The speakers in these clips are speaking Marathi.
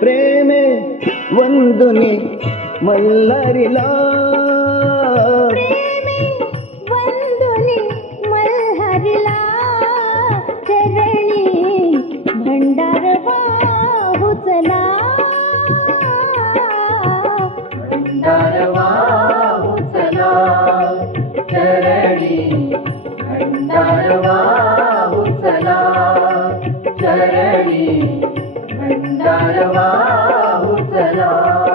ಪ್ರೇಮೆ ಒಂದು ನೀ ಮಲ್ಲರಿಲಾ खंडारवा उचला. चरणी खंडारवा उचला. चरणी खंडारवा उचला.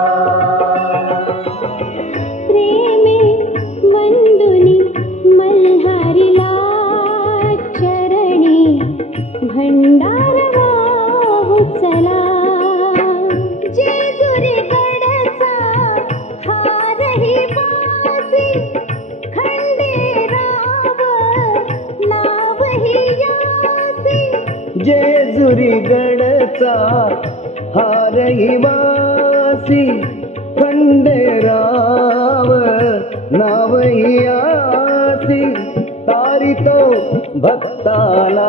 चा हारही वासी खंडेराव नावही तारी तारितो भक्ताला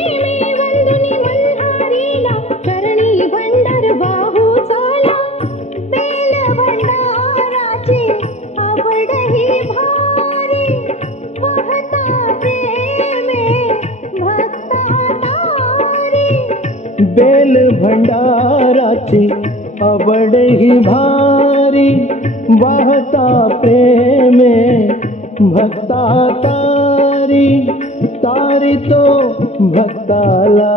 भंडाराची आवड ही भारी वाहता प्रेमे भक्ता तारी तारी तो भक्ताला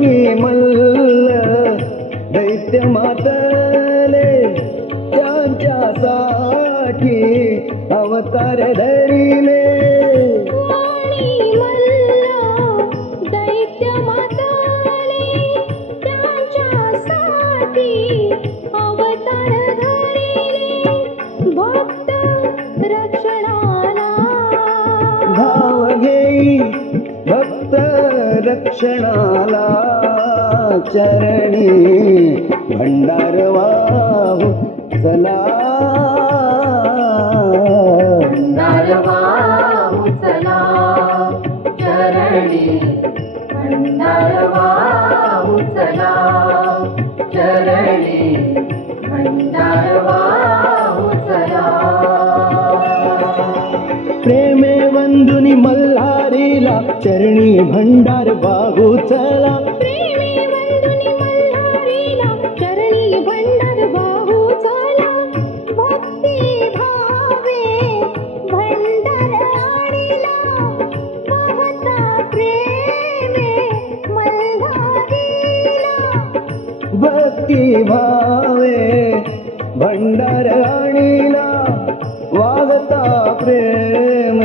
मणी मल्ल दैत्य मातले त्यांच्यासाठी अवतार धरिले. वाणी मल्ला दैत्य अवतार रक्षणाला चरणी भंडार वाहू चला. भण्डारवा उचला चरणी भण्डारवा उचला चरणी भण्डारवा उचला चरणी भंडार बाहू चला. भक्ती भावे भंडार आणीला वागता प्रेम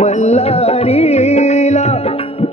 मल्हारीला.